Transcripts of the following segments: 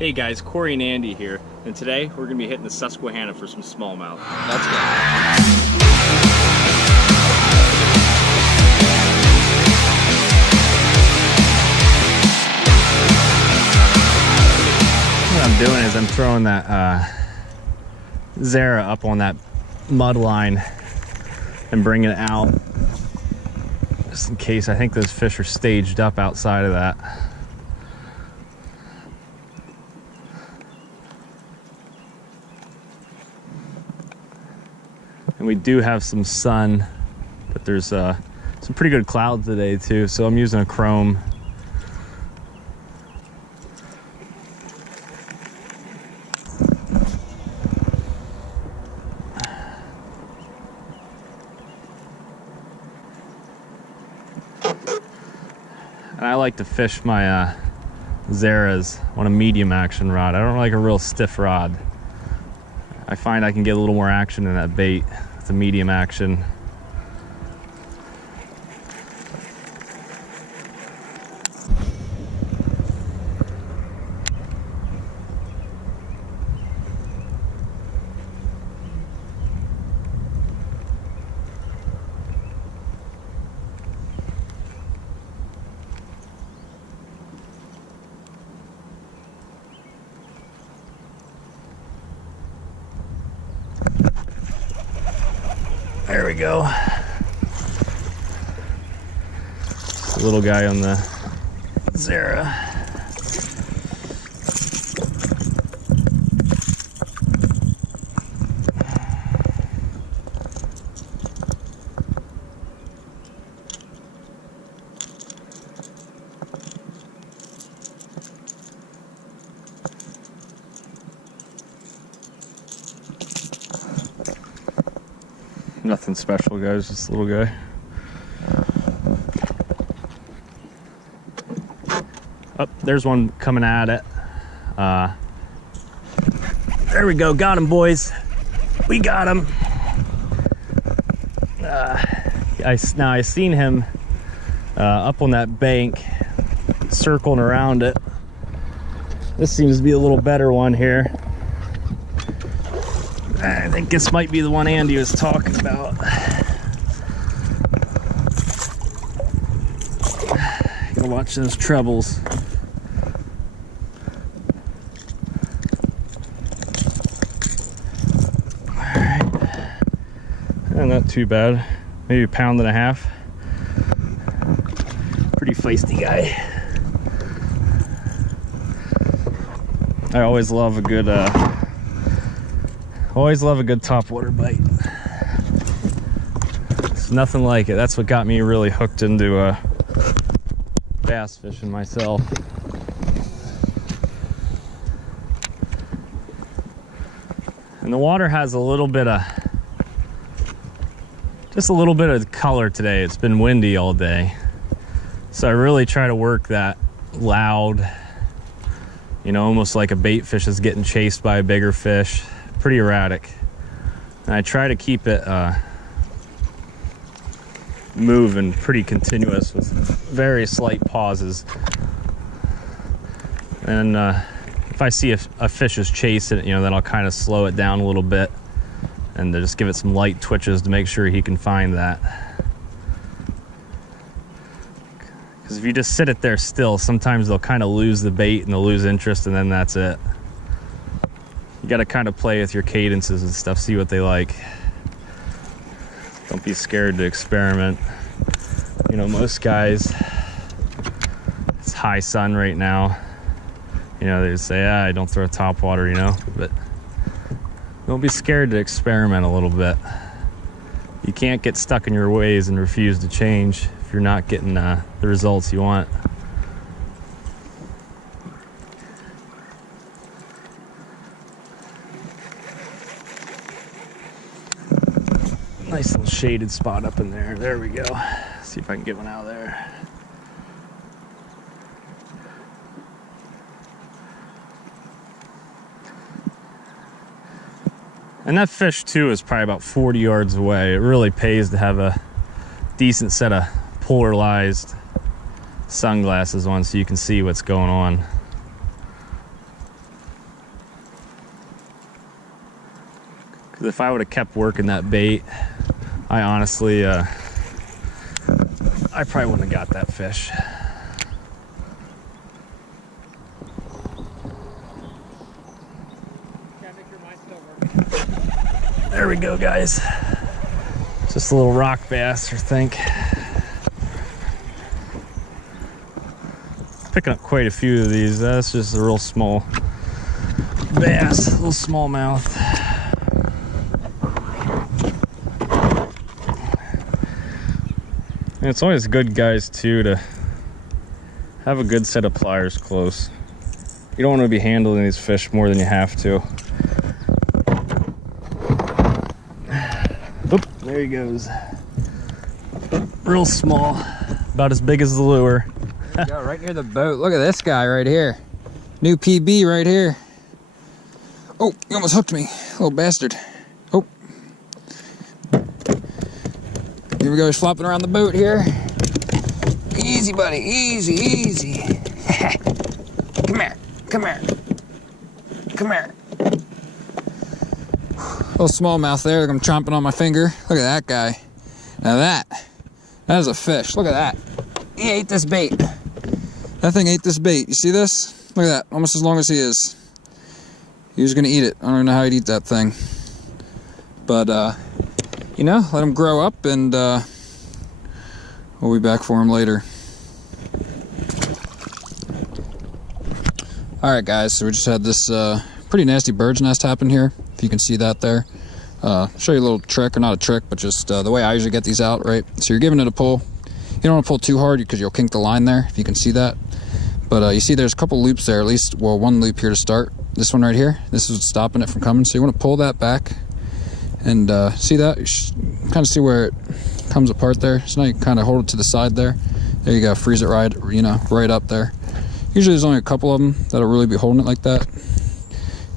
Hey guys, Corey and Andy here, and today we're going to be hitting the Susquehanna for some smallmouth. Let's go. What I'm doing is I'm throwing that Zara up on that mud line and bringing it out just in case. I think those fish are staged up outside of that. And we do have some sun, but there's some pretty good clouds today too, so I'm using a chrome. And I like to fish my Zaras on a medium action rod. I don't like a real stiff rod. I find I can get a little more action in that bait with a medium action. There we go. Just a little guy on the Zara. Nothing special, guys, just a little guy. Oh, there's one coming at it. There we go, got him, boys. We got him. I seen him up on that bank, circling around it. This seems to be a little better one here. I think this might be the one Andy was talking about. Gotta watch those trebles. Alright. Not too bad. Maybe 1.5 pounds. Pretty feisty guy. I always love a good topwater bite. It's nothing like it. That's what got me really hooked into bass fishing myself. And the water has a little bit of, just a little bit of color today. It's been windy all day. So I really try to work that loud, you know, almost like a bait fish is getting chased by a bigger fish. Pretty erratic. And I try to keep it moving pretty continuous with very slight pauses. And if I see a fish is chasing it, you know, then I'll kind of slow it down a little bit and just give it some light twitches to make sure he can find that. Because if you just sit it there still, sometimes they'll kind of lose the bait and they'll lose interest, and then that's it. You got to kind of play with your cadences and stuff, see what they like. Don't be scared to experiment. You know, most guys, it's high sun right now. You know, they say, I don't throw top water, you know, but don't be scared to experiment a little bit. You can't get stuck in your ways and refuse to change if you're not getting the results you want. Nice little shaded spot up in there. There we go. See if I can get one out of there. And that fish too is probably about 40 yards away. It really pays to have a decent set of polarized sunglasses on so you can see what's going on. Because if I would have kept working that bait, I honestly, I probably wouldn't have got that fish. There we go, guys. Just a little rock bass, I think. Picking up quite a few of these. That's just a real small bass, a little smallmouth. And it's always good, guys, too, to have a good set of pliers close. You don't want to be handling these fish more than you have to. Oop, there he goes. Real small, about as big as the lure. Go right near the boat. Look at this guy right here. New PB right here. Oh, he almost hooked me, little bastard. Oh. Here we go, he's flopping around the boat here. Easy, buddy, easy, easy. Come here, come here. Come here. Little smallmouth there, like I'm chomping on my finger. Look at that guy. Now that is a fish. Look at that. He ate this bait. That thing ate this bait. You see this? Look at that, almost as long as he is. He was gonna eat it. I don't even know how he'd eat that thing. But, you know, let him grow up and we'll be back for him later. All right, guys, so we just had this pretty nasty bird's nest happen here. If you can see that there. Show you a little trick, or not a trick, but just the way I usually get these out, right? So you're giving it a pull. You don't want to pull too hard because you'll kink the line there, if you can see that. But you see there's a couple loops there, at least, well, one loop here to start. This one right here, this is stopping it from coming. So you want to pull that back and see that? You kind of see where it comes apart there. So now you kind of hold it to the side there. There you go, freeze it right, you know, right up there. Usually there's only a couple of them that'll really be holding it like that.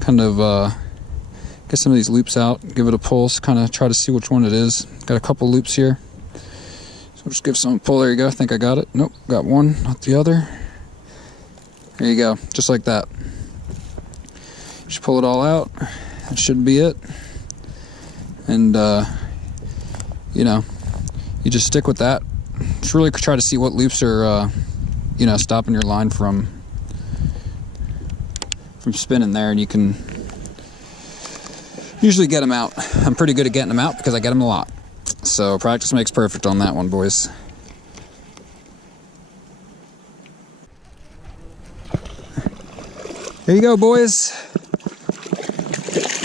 Kind of get some of these loops out, give it a pulse, kind of try to see which one it is. Got a couple loops here. So just give some a pull. There you go. I think I got it. Nope, got one, not the other. There you go, just like that. Just pull it all out. That should be it. And you know, you just stick with that. Just really try to see what loops are, you know, stopping your line from spinning there, and you can usually get them out. I'm pretty good at getting them out because I get them a lot. So practice makes perfect on that one, boys. There you go, boys.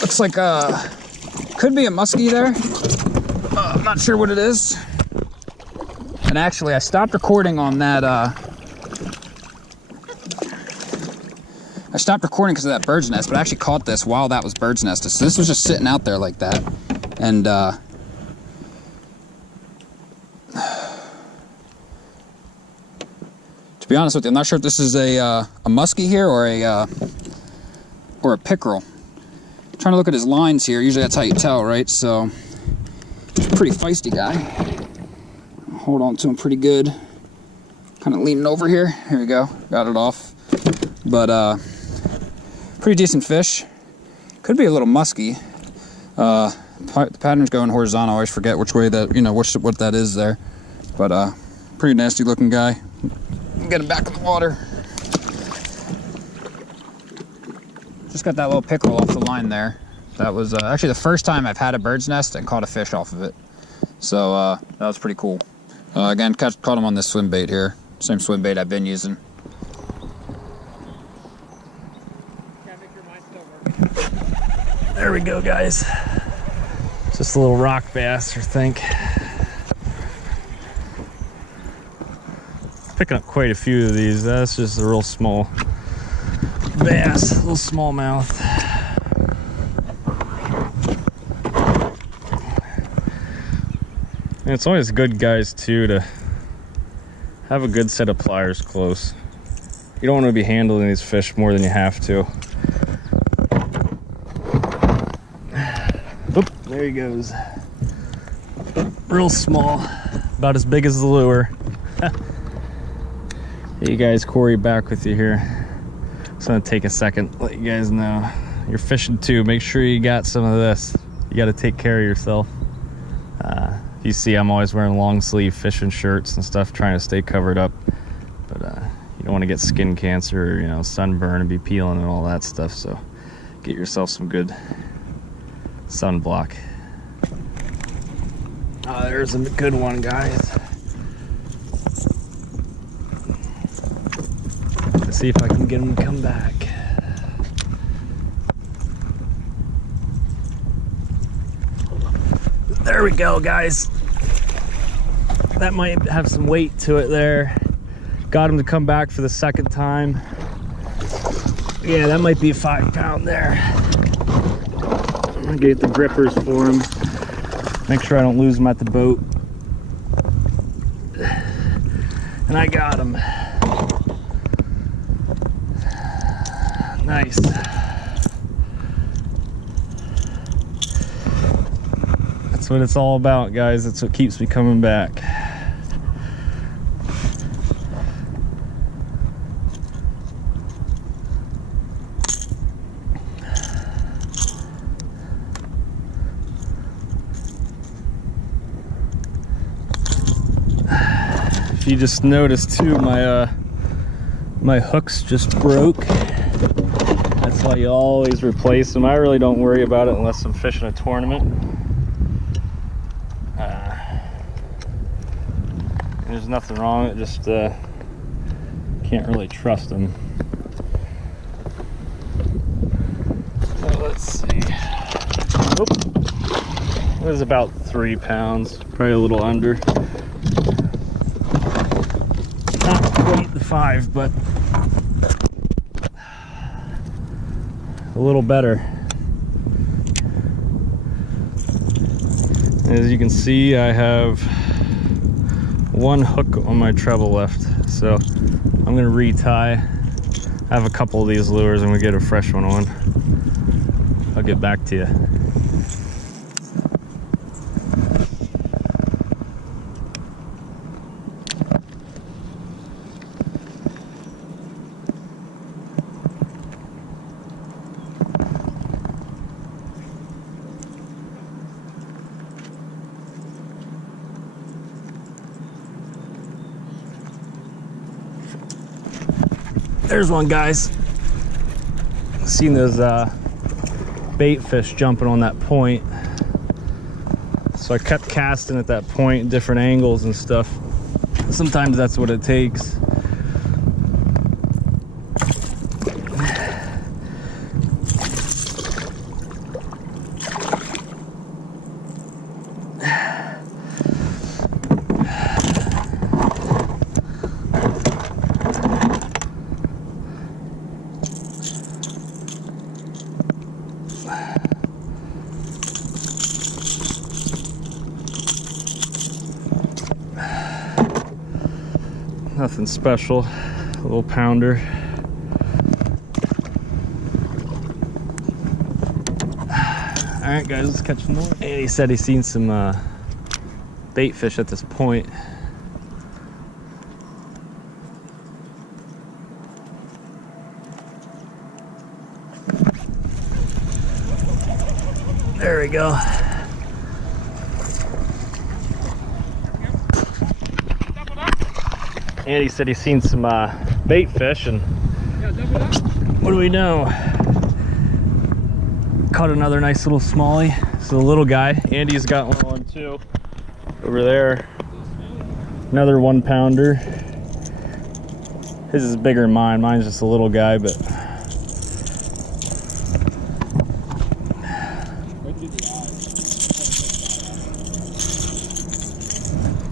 Looks like could be a muskie there. I'm not sure what it is. And actually, I stopped recording on that. I stopped recording because of that bird's nest, but I actually caught this while that was bird's nested. So this was just sitting out there like that. And to be honest with you, I'm not sure if this is a muskie here or a pickerel. I'm trying to look at his lines here. Usually that's how you tell, right? So he's a pretty feisty guy. Hold on to him pretty good. Kind of leaning over here. Here we go. Got it off. But pretty decent fish. Could be a little musky. The pattern's going horizontal. I always forget which way that, you know, what that is there. But pretty nasty looking guy. Get him back in the water. Just got that little pickerel off the line there. That was actually the first time I've had a bird's nest and caught a fish off of it. So that was pretty cool. Again, caught him on this swim bait here. Same swim bait I've been using. There we go, guys. Just a little rock bass, I think. Picking up quite a few of these. That's just a real small bass, a little smallmouth. And it's always good, guys, too, to have a good set of pliers close. You don't want to be handling these fish more than you have to. Oop, there he goes. Real small, about as big as the lure. Hey guys, Corey back with you here. Just gonna take a second, let you guys know you're fishing too. Make sure you got some of this. you got to take care of yourself. You see, I'm always wearing long sleeve fishing shirts and stuff, trying to stay covered up. But you don't want to get skin cancer or, you know, sunburn and be peeling and all that stuff. So get yourself some good sunblock. There's a good one, guys. Let's see if I can get him to come back. There we go, guys. That might have some weight to it there. Got him to come back for the second time. Yeah, that might be a 5 pound there. I'm gonna get the grippers for him. Make sure I don't lose him at the boat. And I got him. Nice. That's what it's all about, guys. That's what keeps me coming back. If you just noticed too, my hooks just broke. That's why you always replace them. I really don't worry about it unless I'm fishing a tournament. There's nothing wrong, it just can't really trust them. So let's see. Oop. It was about 3 pounds, probably a little under. Not quite the 5, but a little better. As you can see, I have 1 hook on my treble left, so I'm gonna retie. I have a couple of these lures. I'm gonna get a fresh one on. I'll get back to you. There's one, guys. Seen those bait fish jumping on that point, so I kept casting at that point, different angles and stuff. Sometimes that's what it takes. Nothing special, a little pounder. All right, guys, let's catch some more. And he said he's seen some bait fish at this point. There we go. And he said he's seen some bait fish, and what do we know? Caught another nice little smallie. It's a little guy. Andy's got one on too over there. Another 1 pounder. His is bigger than mine. Mine's just a little guy, but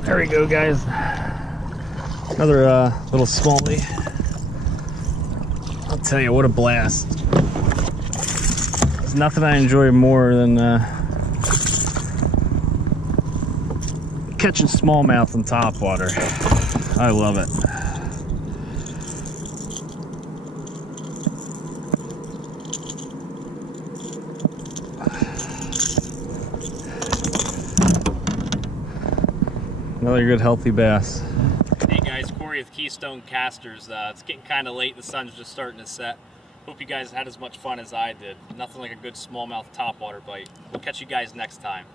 there we go, guys. Another little smallie. I'll tell you, what a blast. There's nothing I enjoy more than catching smallmouth in topwater. I love it. Another good healthy bass. Hey guys, Corey with Keystone Casters. It's getting kind of late. The sun's just starting to set. Hope you guys had as much fun as I did. Nothing like a good smallmouth topwater bite. We'll catch you guys next time.